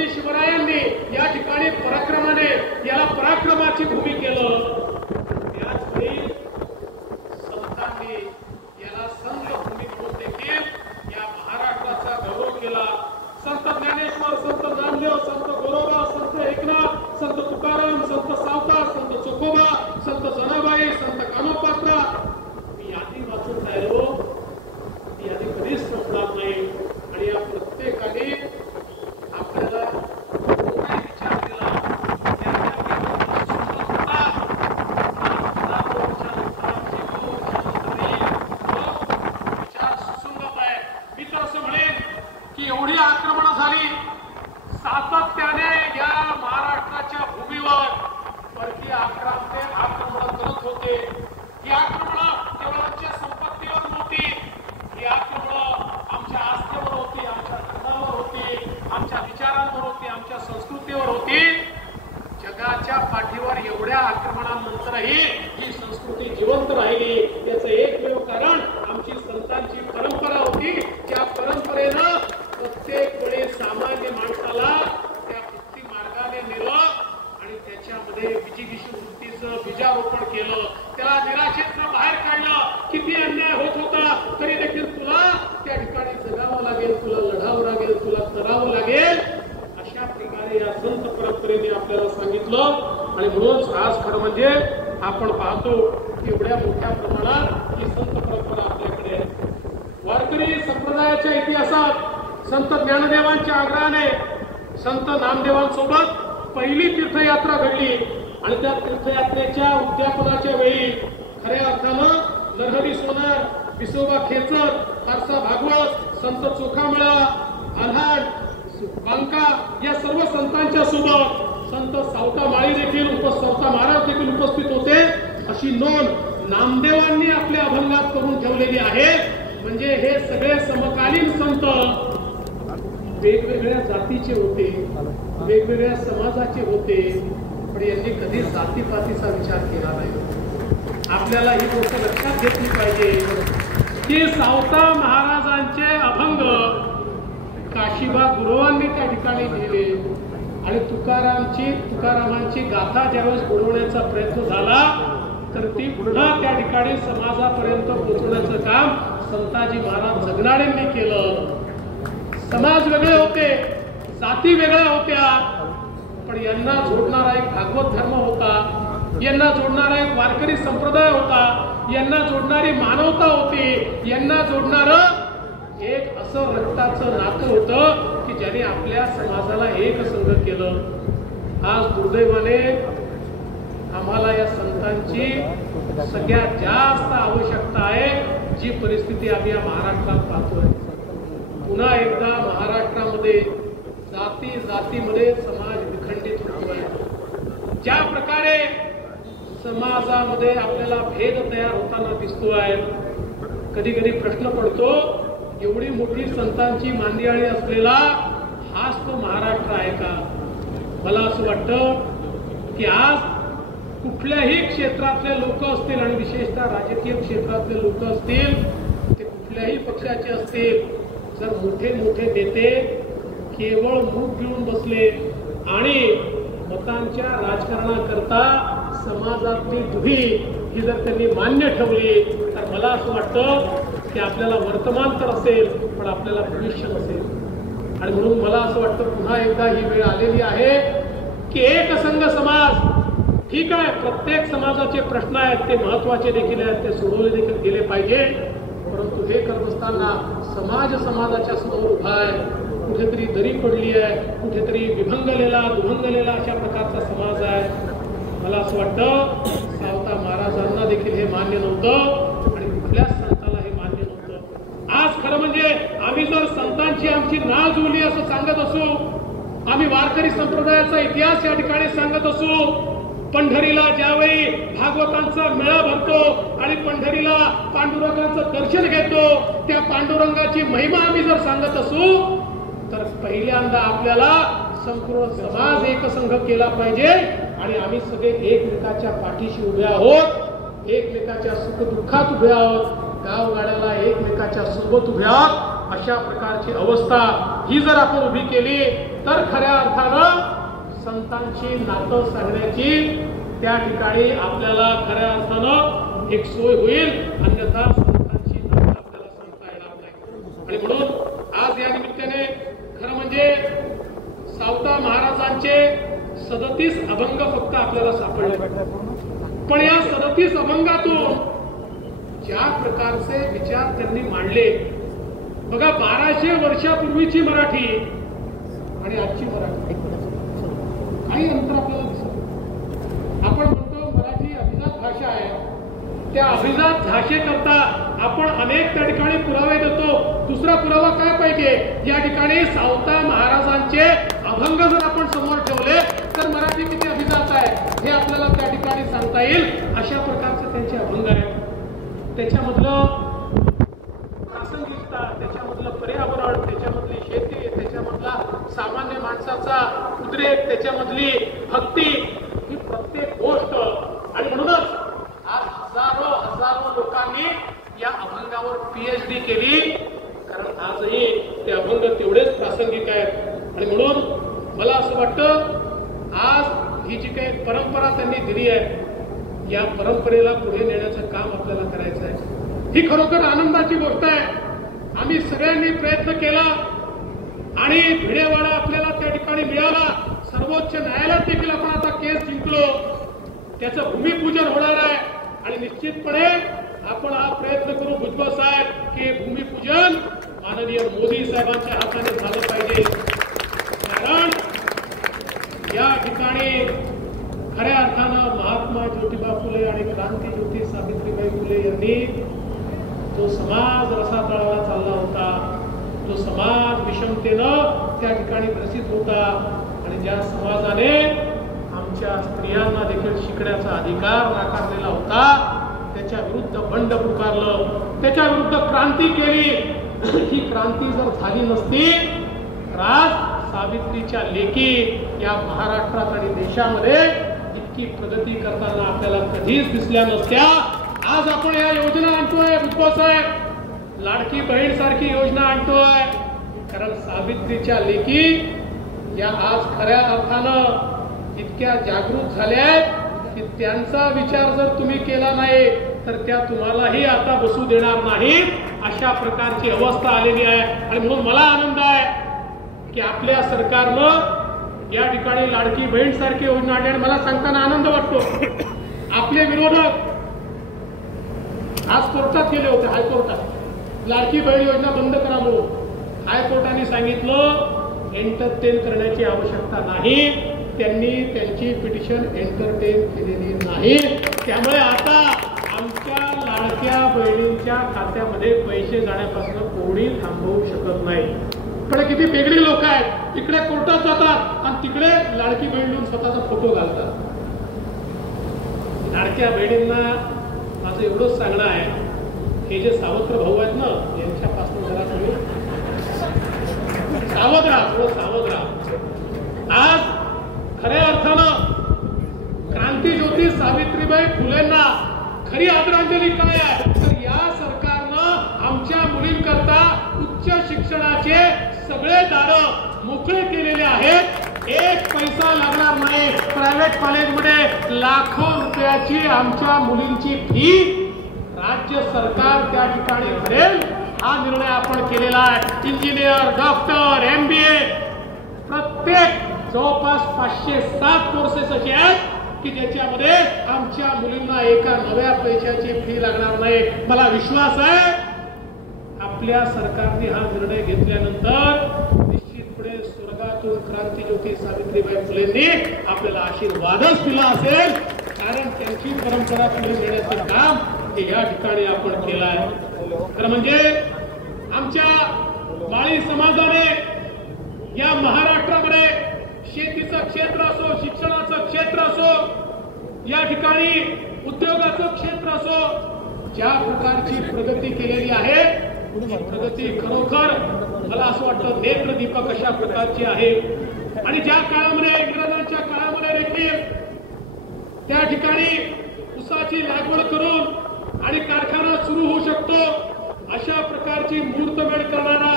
छत्रपती शिवरायांनी या ठिकाणी पराक्रमाने याला पराक्रमाची भूमी केलं, त्याचवेळी संतांनी याला संत भूमी म्हणून देखील या महाराष्ट्राचा गौरव केला. संत ज्ञानेश्वर, संत नामदेव, संत गोरोबा, संत एकनाथ, संत तुकाराम, संत सावकार, संत चोखोबा, संत जनाबाई, संत कानोपात्रा, मी यादी वाचून राहिलो, ती यादी कधीच संपणार नाही. आणि या प्रत्येकाने आपल्याला काय विचार केला, विचार सुसंगत आहे. मी तर असं म्हणेन की एवढी आक्रमणं झाली सातत्याने या महाराष्ट्राच्या भूमीवर परकीय आक्रमण करत होते. ही आक्रमणं केवळ आमच्या संपत्तीवर नव्हती, ही आक्रमणं आमच्या आस्थेवर होती, आमच्या धर्मावर होती, आमच्या विचारांवर होती, आमच्या संस्कृतीवर होती. जगाच्या पाठीवर एवढ्या आक्रमणानंतरही ही संस्कृती जिवंत राहिली. याचं एकमेव कारण आमची संतांची परंपरा होती. ज्या परंपरेनं प्रत्येक वेळी सामान्य माणसाला त्या भक्ती मार्गाने नेलं आणि त्याच्यामध्ये विजिगीषू वृत्तीचं बीजारोपण केलं, त्याला निराशेतनं बाहेर काढलं. किती अन्याय होत होता तरी देखील तुला त्या ठिकाणी जगावं लागेल, तुला लढावं लागेल, तुला करावं लागेल, अशा प्रकारे या संत परंपरेने आपल्याला सांगितलं. आणि म्हणून आज खरं म्हणजे आपण पाहतो की एवढ्या मोठ्या प्रमाणात ही संत परंपरा आपल्याकडे आहे. वारकरी संप्रदायाच्या इतिहासात संत ज्ञानदेवांच्या आग्रहाने संत नामदेवांसोबत पहिली तीर्थयात्रा घडली आणि त्या तीर्थयात्रेच्या उद्यापनाच्या वेळी खऱ्या अर्थानं नरहरी सोनार, विसोबा खेचर, फारसा भागवत, संत चोखामळा, आल्हाट, बांका या सर्व संतांच्या सोबत संत सावता माळी देखील सावता महाराज देखील उपस्थित होते. अशी नोंद नामदेवांनी आपल्या अभंगात करून ठेवलेली आहे. म्हणजे हे सगळे समकालीन संत वेगवेगळ्या जातीचे होते, वेगवेगळ्या समाजाचे होते, पण यांनी कधी जातीपातीचा विचार केला नाही. आपल्याला ही गोष्ट लक्षात घेतली पाहिजे की सावता महाराजांचे अभंग काशीबा गुरुवांनी त्या ठिकाणी लिहिले आणि तुकारामांची गाथा ज्यावेळेस बोलवण्याचा प्रयत्न झाला तर ती पुन्हा त्या ठिकाणी समाजापर्यंत पोहोचवण्याचं काम संताजी महाराज जगनाळेंनी केलं. समाज वेगळे होते, जाती वेगळ्या होत्या, पण यांना जोडणारा एक भागवत धर्म होता, यांना जोडणारा एक वारकरी संप्रदाय होता, यांना जोडणारी मानवता होती, यांना जोडणारं एक असं रक्ताचं नातं होतं की ज्याने आपल्या समाजाला एक संघ केलं. आज दुर्दैवाने आम्हाला या संतांची सगळ्यात जास्त आवश्यकता आहे, जी परिस्थिती आम्ही या महाराष्ट्रात पाहतोय. पुन्हा एकदा महाराष्ट्रामध्ये जातीमध्ये समाज विखंडित होतोय. ज्या प्रकारे समाजामध्ये आपल्याला भेद तयार होताना दिसतोय, कधी कधी प्रश्न पडतो, एवढी मोठी संतांची मांदियाळी असलेला हाच तो महाराष्ट्र आहे का? मला असं वाटतं की आज कुठल्याही क्षेत्रातले लोक असतील आणि विशेषतः राजकीय क्षेत्रातले लोक असतील, ते कुठल्याही पक्षाचे असतील, जर मोठे मोठे नेते केवळ मुख घेऊन बसले आणि मतांच्या राजकारणाकरता समाजातली दुही ही जर त्यांनी मान्य ठेवली तर मला असं वाटतं की आपल्याला वर्तमान तर असेल पण आपल्याला भविष्य नसेल. आणि म्हणून मला असं वाटतं पुन्हा एकदा ही वेळ आलेली आहे की एक संघ समाज, ठीक आहे, प्रत्येक समाजाचे प्रश्न आहेत, ते महत्वाचे देखील आहेत, ते सोडवले देखील गेले पाहिजे, परंतु हे करत असताना समाजाच्या समोर उभा आहे, कुठेतरी दरी पडली आहे, कुठेतरी विभंगलेला दुभंगलेला अशा प्रकारचा समाज आहे. मला असं वाटतं सावता महाराजांना देखील हे मान्य नव्हतं आणि कुठल्याच संताला हे मान्य नव्हतं. आज खरं म्हणजे आम्ही जर संतांची आमची नाव जुळली असं सांगत असू, आम्ही वारकरी संप्रदायाचा इतिहास या ठिकाणी सांगत असू, पंढरीला ज्यावेळी भागवतांचा मेळा भरतो आणि पंढरीला पांडुरंगाचं दर्शन घेतो, त्या पांडुरंगाची महिमा आम्ही जर सांगत असू तर पहिल्यांदा आपल्याला संपूर्ण समाज एकसंघ केला पाहिजे आणि आम्ही सगळे एकमेकाच्या पाठीशी उभे आहोत, एकमेकाच्या सुखदुःखात उभे आहोत, गावगाड्याला एकमेकाच्या सोबत उभे आहोत. अशा प्रकारची अवस्था ही जर आपण उभी केली तर खऱ्या अर्थानं संतांची नातं सांगण्याची त्या ठिकाणी आपल्याला खऱ्या अर्थानं एक सोय होईल, अन्यथा संतांची नातं आपल्याला सांगता येणार नाही. आणि म्हणून आज या निमित्ताने खरं म्हणजे सावता महाराजांचे 37 अभंग फक्त आपल्याला सापडले, पण या 37 अभंगातून ज्या प्रकारचे विचार त्यांनी मांडले बघा, 1200 वर्षापूर्वीची मराठी आणि आजची मराठी काही अंतर आपल्याला दिसत. आपण म्हणतो मराठी अभिजात भाषा आहे, त्या अभिजात भाषेकरता आपण अनेक त्या ठिकाणी पुरावे देतो. दुसरा पुरावा काय पाहिजे, या ठिकाणी सावता महाराजांचे अभंग जर आपण समोर ठेवले तर मराठी किती अभिजात आहे हे आपल्याला त्या ठिकाणी सांगता येईल. अशा प्रकारचे त्यांचे अभंग आहेत. त्याच्यामधलं प्रासंगिकता, त्याच्यामधलं पर्यावरण, त्याच्यामधली शेती, त्याच्यामधला सामान्य माणसाचा उद्रेक, त्याच्यामधली भक्ती, ही प्रत्येक गोष्ट. आणि म्हणूनच आज हजारो लोकांनी या अभंगावर PhD केली, कारण आजही ते अभंग तेवढेच प्रासंगिक आहेत. आणि म्हणून मला असं वाटतं आज ही जी काही परंपरा त्यांनी दिली आहे, या परंपरेला पुढे नेण्याचं काम आपल्याला करायचं आहे. ही खरोखर आनंदाची गोष्ट आहे. आम्ही सगळ्यांनी प्रयत्न केला आणि भिडेवाडा आपल्याला त्या ठिकाणी मिळाला. सर्वोच्च न्यायालयात देखील आपण आता केस जिंकलो. त्याचं भूमिपूजन होणार आहे आणि निश्चितपणे आपण हा प्रयत्न करू भुजबळ साहेब की भूमिपूजन माननीय मोदी साहेबांच्या हाताने झालं पाहिजे. कारण या ठिकाणी खऱ्या अर्थानं महात्मा ज्योतिबा फुले आणि क्रांतीज्योती सावित्रीबाई फुले यांनी जो समाज रसातळाला चालला होता, तो समाज विषमतेनं त्या ठिकाणी ग्रसित होता आणि ज्या समाजाने आमच्या स्त्रियांना देखील शिकण्याचा अधिकार नाकारलेला होता, त्याच्या विरुद्ध बंड पुकारलं, त्याच्या विरुद्ध क्रांती केली. ही क्रांती जर झाली नसती तर आज सावित्रीच्या लेकी या महाराष्ट्रात आणि देशामध्ये इतकी प्रगती करताना आपल्याला कधीच दिसल्या नसत्या. आज आपण या योजना आणतोय भुजबळ साहेब, लाडकी बहीण सारखी योजना आणतोय, कारण सावित्रीच्या लेकी या आज खऱ्या अर्थानं इतक्या जागृत झाल्या आहेत की त्यांचा विचार जर तुम्ही केला नाही तर त्या तुम्हालाही आता बसू देणार नाही. अशा प्रकारची अवस्था आलेली आहे. आणि म्हणून मला आनंद आहे की आपल्या सरकारनं या ठिकाणी लाडकी बहीण सारखी योजना आणली. आणि मला सांगताना आनंद वाटतो, आपले विरोधक आज कोर्टात गेले होते, हायकोर्टात, लाडकी बहीण योजना बंद करा म्हणून. हायकोर्टाने सांगितलं एंटरटेन करण्याची आवश्यकता नाही. त्यांनी त्यांची पिटिशन एंटरटेन केलेली नाही. त्यामुळे आता आमच्या लाडक्या बहिणींच्या खात्यामध्ये पैसे जाण्यापासून कोणी थांबवू शकत नाही. पण किती वेगळी लोक आहेत, इकडे कोर्टात जातात आणि तिकडे लाडकी बहिणींना स्वतःचा फोटो घालतात. लाडक्या बहिणींना माझं एवढंच सांगणं आहे, हे जे सावत्र भाऊ आहेत ना, यांच्यापासून जरा तुम्ही सावध राहा, थोडं सावध राहा. आज खऱ्या अर्थानं क्रांतीज्योती सावित्रीबाई फुलेंना खरी आदरांजली काय आहे, तर या सरकारनं आमच्या मुलींकरता उच्च शिक्षणाचे सगळे दार मोकळे केलेले आहेत. एक पैसा लागणार नाही. प्रायव्हेट कॉलेजमध्ये लाखो रुपयाची आमच्या मुलींची फी राज्य सरकार त्या ठिकाणी भरेल, हा निर्णय आपण केलेला आहे. इंजिनियर, डॉक्टर, MBA प्रत्येक जवळपास 507 कोर्सेस असे आहेत की ज्याच्यामध्ये आमच्या मुलींना एका नव्या पैशाची फी लागणार नाही. मला विश्वास आहे आपल्या सरकारने हा निर्णय घेतल्यानंतर निश्चितपणे स्वर्गातून क्रांतीज्योती सावित्रीबाई फुलेंनी आपल्याला आशीर्वादच दिला असेल, कारण त्यांची परंपरा पुढे नेण्याचं काम हे या ठिकाणी आपण केलं आहे. खरं म्हणजे आमच्या माळी समाजाने या महाराष्ट्रामध्ये शेतीचं क्षेत्र असो, शिक्षणाचं क्षेत्र असो, या ठिकाणी उद्योगाचं क्षेत्र असो, ज्या प्रकारची प्रगती केलेली आहे ती प्रगती खरोखर मला असं वाटतं नेत्रदीपक अशा प्रकारची आहे. आणि ज्या काळामध्ये इंग्रजांच्या काळामध्ये देखील त्या ठिकाणी ऊसाची लागवड करून आणि कारखाना सुरू होऊ शकतो, अशा प्रकारे प्रकारची मुहूर्तमेढ करणारा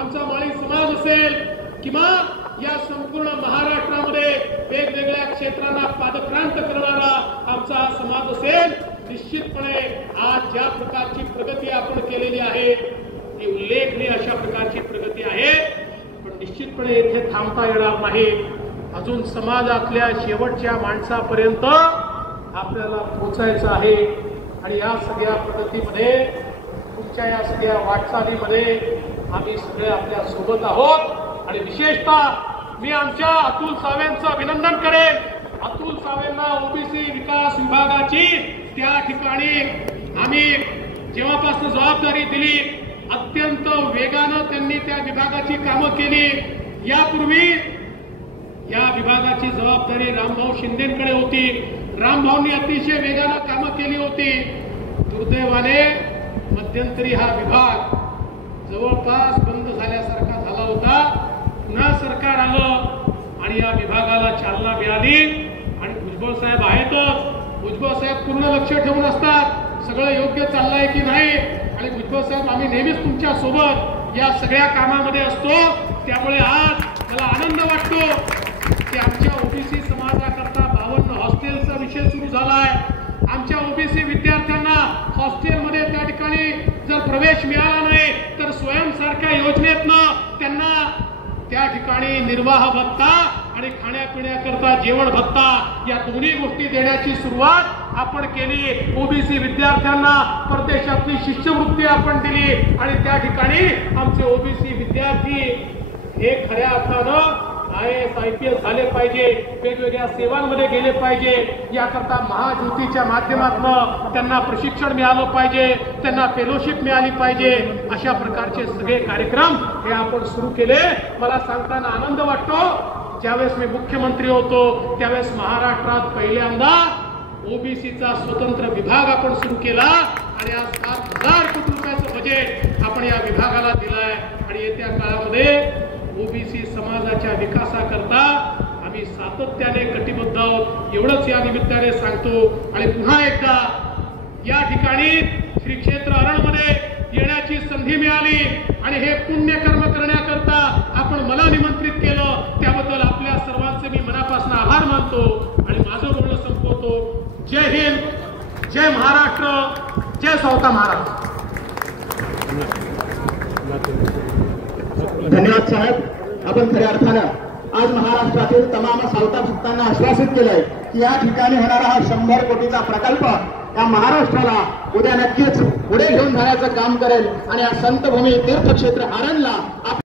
आमचा माळी समाज असेल किंवा या संपूर्ण महाराष्ट्रामध्ये वेगवेगळ्या क्षेत्रांना पादक्रांत करणारा आमचा समाज असेल, निश्चितपणे आज ज्या प्रकारची प्रगती आपण केलेली आहे ती उल्लेखनीय अशा प्रकारची प्रगती आहे. पण निश्चितपणे येथे थांबता येणार नाही. अजून समाजातल्या शेवटच्या माणसापर्यंत आपल्याला पोहोचायचं आहे. आणि या सगळ्या प्रगतीमध्ये, तुमच्या या सगळ्या वाटचालीमध्ये आम्ही सगळे आपल्या सोबत आहोत. आणि विशेषतः मी आमच्या अतुल सावेंचं अभिनंदन करेन. अतुल सावेंना ओबीसी विकास विभागाची त्या ठिकाणी आम्ही जेव्हापासून जबाबदारी दिली, अत्यंत वेगानं त्यांनी त्या विभागाची कामं केली. यापूर्वी या विभागाची जबाबदारी रामभाऊ शिंदेकडे होती. रामभाऊंनी अतिशय वेगानं कामं केली होती. दुर्दैवाने मध्यंतरी हा विभाग जवळपास बंद झाल्यासारखा झाला होता. पुन्हा सरकार आलं आणि या विभागाला चालना मिळाली. आणि भुजबळ साहेब आहेतच. भुजबळ साहेब पूर्ण लक्ष ठेवून असतात सगळं योग्य चाललंय की नाही. आणि भुजबळ साहेब, आम्ही नेहमीच तुमच्या सोबत या सगळ्या कामामध्ये असतो. त्यामुळे आज मला आनंद वाटतो की आमच्या ओबीसी समाजाकरता 52 हॉस्टेलचा विषय सुरू झालाय. आमच्या ओबीसी विद्यार्थ्यांना हॉस्टेलमध्ये त्या ठिकाणी जर प्रवेश मिळाला नाही तर स्वयंसारख्या योजनेतनं त्यांना त्या ठिकाणी निर्वाह भत्ता आणि खाण्यापिण्याकरता जेवण भत्ता या दोन्ही गोष्टी देण्याची सुरुवात आपण केली. ओबीसी विद्यार्थ्यांना परदेशातली शिष्यवृत्ती आपण दिली. आणि त्या ठिकाणी आमचे ओबीसी विद्यार्थी हे खऱ्या अर्थानं IAS IPS झाले पाहिजे, वेगवेगळ्या सेवांमध्ये गेले पाहिजे. याकरता महाज्योतीच्या माध्यमातून त्यांना प्रशिक्षण मिळालं पाहिजे, त्यांना फेलोशिप मिळाली पाहिजे. अशा प्रकारचे सगळे कार्यक्रम हे आपण सुरू केले. मला सांगताना आनंद वाटतो, ज्यावेळेस मी मुख्यमंत्री होतो त्यावेळेस महाराष्ट्रात पहिल्यांदा ओबीसीचा स्वतंत्र विभाग आपण सुरू केला. आणि आज 7,000 कोटी रुपयाचं बजेट आपण या विभागाला दिलंय. आणि येत्या काळामध्ये ओबीसी समाजाच्या विकासाकरता आम्ही सातत्याने कटिबद्ध आहोत, एवढंच या निमित्ताने सांगतो. आणि पुन्हा एकदा या ठिकाणी श्री क्षेत्र अरणमध्ये येण्याची संधी मिळाली आणि हे पुण्यकर्म करण्याकरता आपण मला निमंत्रित केलं, त्याबद्दल आपल्या सर्वांचे मी मनापासून आभार मानतो. आणि माझं बोलणं संपवतो. जय हिंद, जय महाराष्ट्र, जय सावता महाराज. धन्यवाद साहेब. आपण खऱ्या अर्थानं आज महाराष्ट्रातील तमाम सावता भक्तांना आश्वासित केलंय की या ठिकाणी होणारा हा 100 कोटीचा प्रकल्प या महाराष्ट्राला उद्या नक्कीच पुढे घेऊन जाण्याचं काम करेल. आणि या संतभूमी तीर्थक्षेत्र अरणला